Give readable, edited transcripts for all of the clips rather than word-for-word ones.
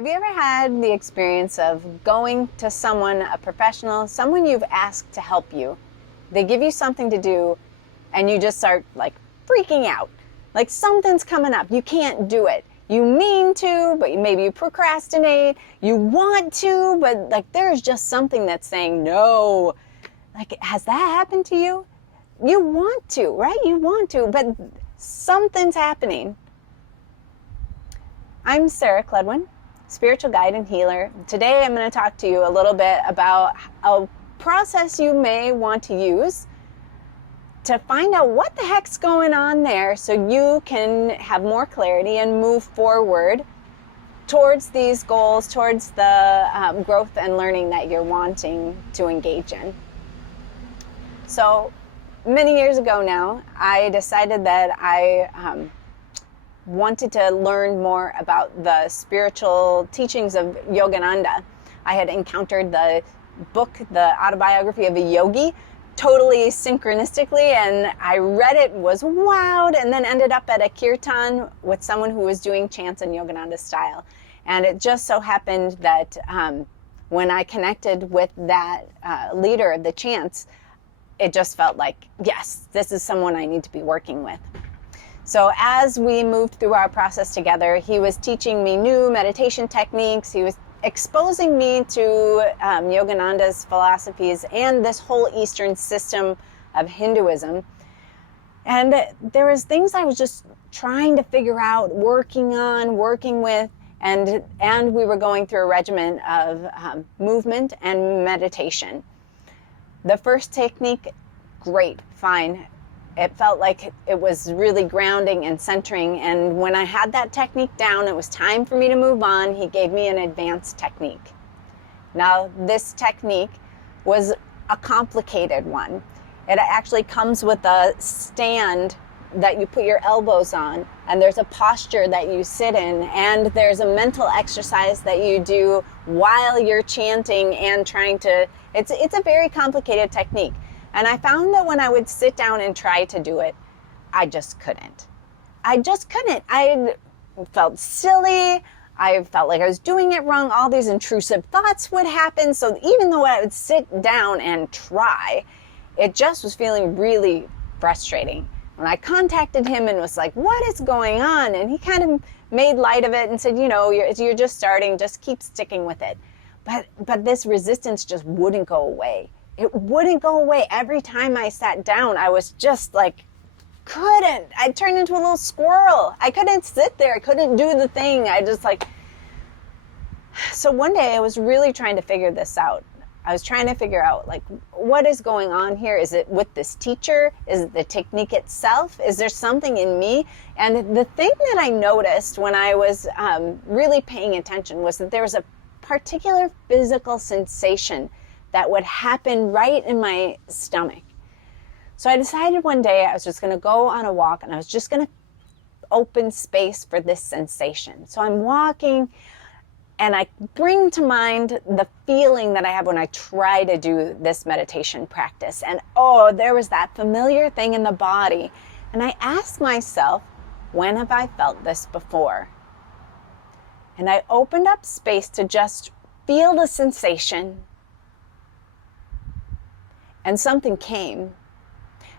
Have you ever had the experience of going to someone, a professional, someone you've asked to help you? They give you something to do and you just start like freaking out. Like something's coming up. You can't do it. You mean to, but maybe you procrastinate. You want to, but like there's just something that's saying no. Like, has that happened to you? You want to, right? You want to, but something's happening. I'm Sarah Cledwin, spiritual guide and healer. Today I'm going to talk to you a little bit about a process you may want to use to find out what the heck's going on there so you can have more clarity and move forward towards these goals, towards the growth and learning that you're wanting to engage in. So many years ago now, I decided that I wanted to learn more about the spiritual teachings of Yogananda. I had encountered the book, The Autobiography of a Yogi, totally synchronistically, and I read it, was wowed, and then ended up at a kirtan with someone who was doing chants in Yogananda style. And it just so happened that when I connected with that leader of the chants, it just felt like, yes, this is someone I need to be working with. So as we moved through our process together, he was teaching me new meditation techniques. He was exposing me to Yogananda's philosophies and this whole Eastern system of Hinduism. And there was things I was just trying to figure out, working with, and we were going through a regimen of movement and meditation. The first technique, great, fine. It felt like it was really grounding and centering. And when I had that technique down, it was time for me to move on. He gave me an advanced technique. Now, this technique was a complicated one. It actually comes with a stand that you put your elbows on, and there's a posture that you sit in, and there's a mental exercise that you do while you're chanting and trying to, it's a very complicated technique. And I found that when I would sit down and try to do it, I just couldn't. I felt silly. I felt like I was doing it wrong. All these intrusive thoughts would happen. So even though I would sit down and try, it just was feeling really frustrating. When I contacted him and was like, what is going on? And he kind of made light of it and said, you're just starting, just keep sticking with it. But this resistance just wouldn't go away. It wouldn't go away. Every time I sat down, I was just like, couldn't. I turned into a little squirrel. I couldn't sit there. I couldn't do the thing. So one day I was really trying to figure this out. I was trying to figure out, like, what is going on here? Is it with this teacher? Is it the technique itself? Is there something in me? And the thing that I noticed when I was really paying attention was that there was a particular physical sensation that would happen right in my stomach. So I decided one day I was just going to go on a walk and I was just going to open space for this sensation. So I'm walking and I bring to mind the feeling that I have when I try to do this meditation practice. And there was that familiar thing in the body. And I asked myself, when have I felt this before? And I opened up space to just feel the sensation. And something came.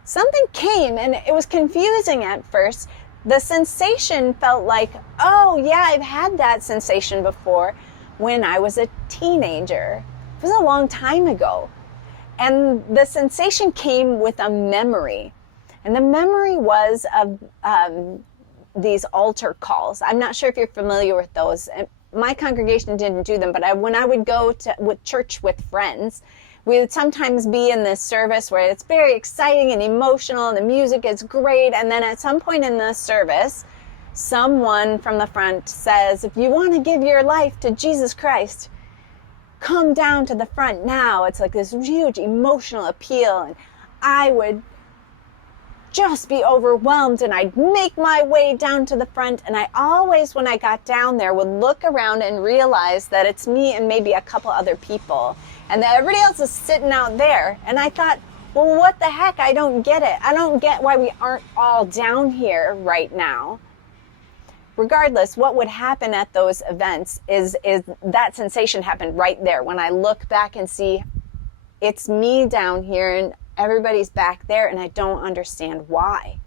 Something came, and it was confusing at first. The sensation felt like, oh yeah, I've had that sensation before when I was a teenager. It was a long time ago. And the sensation came with a memory. And the memory was of these altar calls. I'm not sure if you're familiar with those. My congregation didn't do them, but when I would go to church with friends, we would sometimes be in this service where it's very exciting and emotional and the music is great. And then at some point in the service, someone from the front says, if you want to give your life to Jesus Christ, come down to the front now. It's like this huge emotional appeal. And I would just be overwhelmed and I'd make my way down to the front. And I always, when I got down there, would look around and realize that it's me and maybe a couple other people. And that everybody else is sitting out there. And I thought, well, what the heck? I don't get it. I don't get why we aren't all down here right now. regardless, what would happen at those events is that sensation happened right there. When I look back and see it's me down here and everybody's back there, and I don't understand why.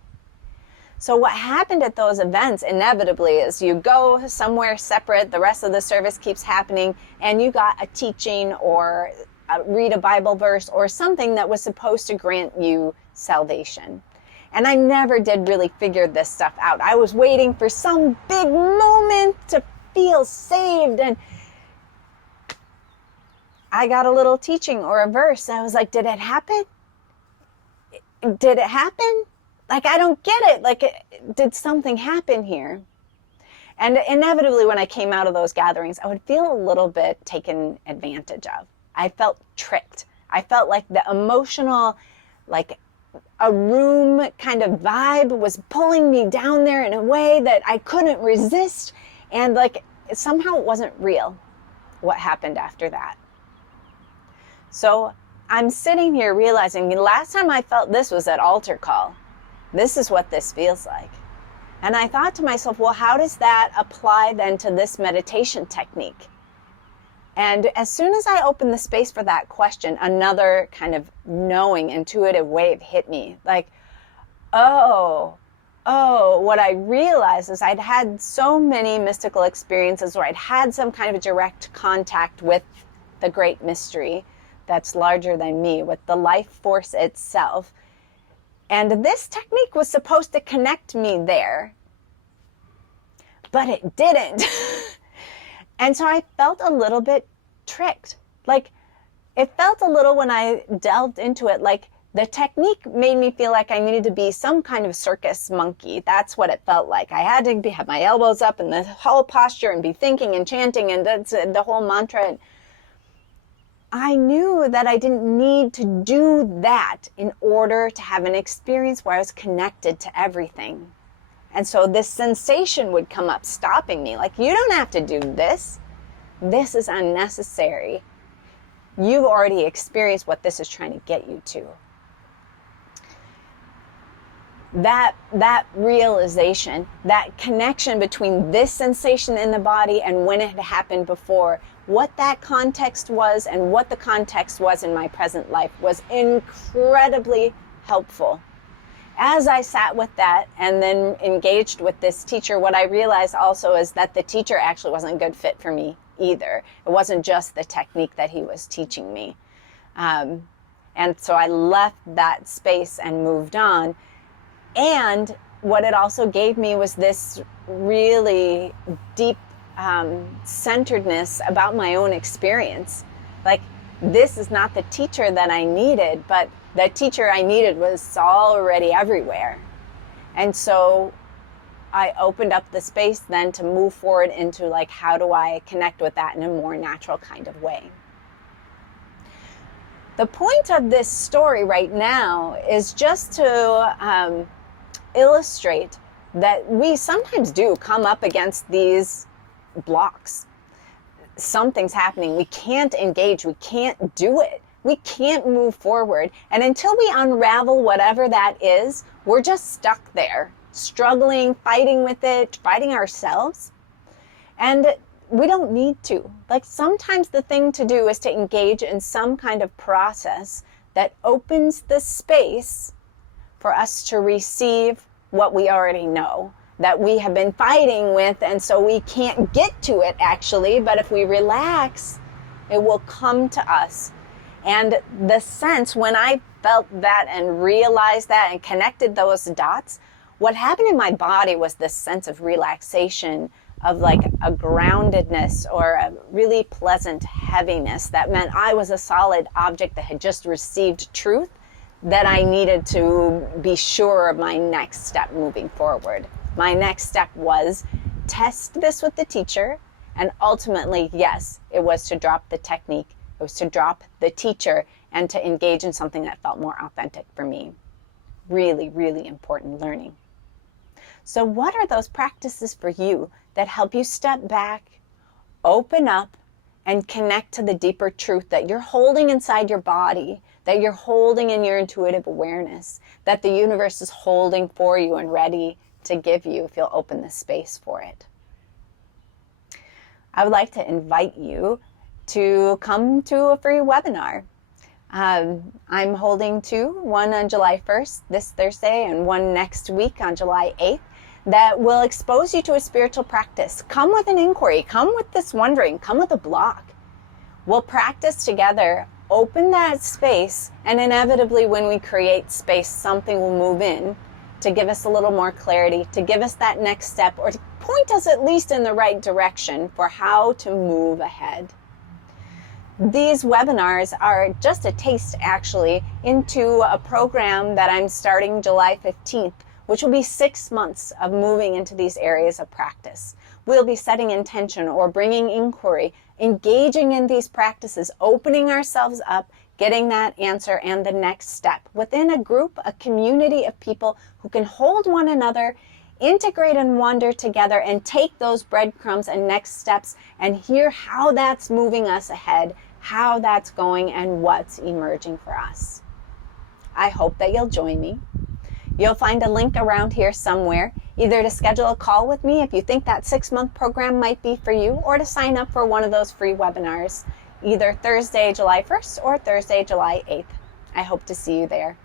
So what happened at those events inevitably is you go somewhere separate, the rest of the service keeps happening, and you got a teaching or read a Bible verse or something that was supposed to grant you salvation. And I never did really figure this stuff out. I was waiting for some big moment to feel saved, and I got a little teaching or a verse. I was like, did it happen? Did it happen? Like, I don't get it. Like, did something happen here? And inevitably, when I came out of those gatherings, I would feel a little bit taken advantage of. I felt tricked. I felt like the emotional, like a room kind of vibe was pulling me down there in a way that I couldn't resist. And like, somehow it wasn't real what happened after that. So I'm sitting here realizing the last time I felt this was at altar call. This is what this feels like. And I thought to myself, well, how does that apply then to this meditation technique? And as soon as I opened the space for that question, another kind of knowing, intuitive wave hit me. Like, oh, what I realized is I'd had so many mystical experiences where I'd had some kind of direct contact with the great mystery that's larger than me, with the life force itself. And this technique was supposed to connect me there, but it didn't. And so I felt a little bit tricked. Like, it felt a little, when I delved into it, like the technique made me feel like I needed to be some kind of circus monkey. That's what it felt like. I had to have my elbows up and the whole posture and be thinking and chanting and that's the whole mantra. And I knew that I didn't need to do that in order to have an experience where I was connected to everything. And so this sensation would come up, stopping me. Like, you don't have to do this. This is unnecessary. You've already experienced what this is trying to get you to. That realization, that connection between this sensation in the body and when it had happened before, what that context was and what the context was in my present life was incredibly helpful. As I sat with that and then engaged with this teacher, what I realized also is that the teacher actually wasn't a good fit for me either. It wasn't just the technique that he was teaching me. And so I left that space and moved on. And what it also gave me was this really deep centeredness about my own experience. Like, this is not the teacher that I needed, but the teacher I needed was already everywhere. And so I opened up the space then to move forward into, like, how do I connect with that in a more natural kind of way? The point of this story right now is just to illustrate that we sometimes do come up against these blocks. Something's happening. We can't engage. We can't do it. We can't move forward. And until we unravel whatever that is, we're just stuck there, struggling, fighting with it, fighting ourselves. And we don't need to. Like, sometimes the thing to do is to engage in some kind of process that opens the space for us to receive what we already know, that we have been fighting with, and so we can't get to it actually, but if we relax, it will come to us. And the sense, when I felt that and realized that and connected those dots, what happened in my body was this sense of relaxation, of like a groundedness or a really pleasant heaviness that meant I was a solid object that had just received truth that I needed to be sure of my next step moving forward. My next step was test this with the teacher, and ultimately, yes, it was to drop the technique. It was to drop the teacher and to engage in something that felt more authentic for me. Really, really important learning. So what are those practices for you that help you step back, open up, and connect to the deeper truth that you're holding inside your body, that you're holding in your intuitive awareness, that the universe is holding for you and ready to give you if you'll open the space for it. I would like to invite you to come to a free webinar. I'm holding two, one on July 1st, this Thursday, and one next week on July 8th, that will expose you to a spiritual practice. Come with an inquiry, come with this wondering, come with a block. We'll practice together, open that space, and inevitably when we create space, something will move in to give us a little more clarity, to give us that next step, or to point us at least in the right direction for how to move ahead. These webinars are just a taste, actually, into a program that I'm starting July 15th, which will be 6 months of moving into these areas of practice. We'll be setting intention or bringing inquiry, engaging in these practices, opening ourselves up, getting that answer and the next step within a group, a community of people who can hold one another, integrate and wander together, and take those breadcrumbs and next steps and hear how that's moving us ahead, how that's going, and what's emerging for us. I hope that you'll join me. You'll find a link around here somewhere, either to schedule a call with me if you think that 6-month program might be for you, or to sign up for one of those free webinars, either Thursday, July 1st or Thursday, July 8th. I hope to see you there.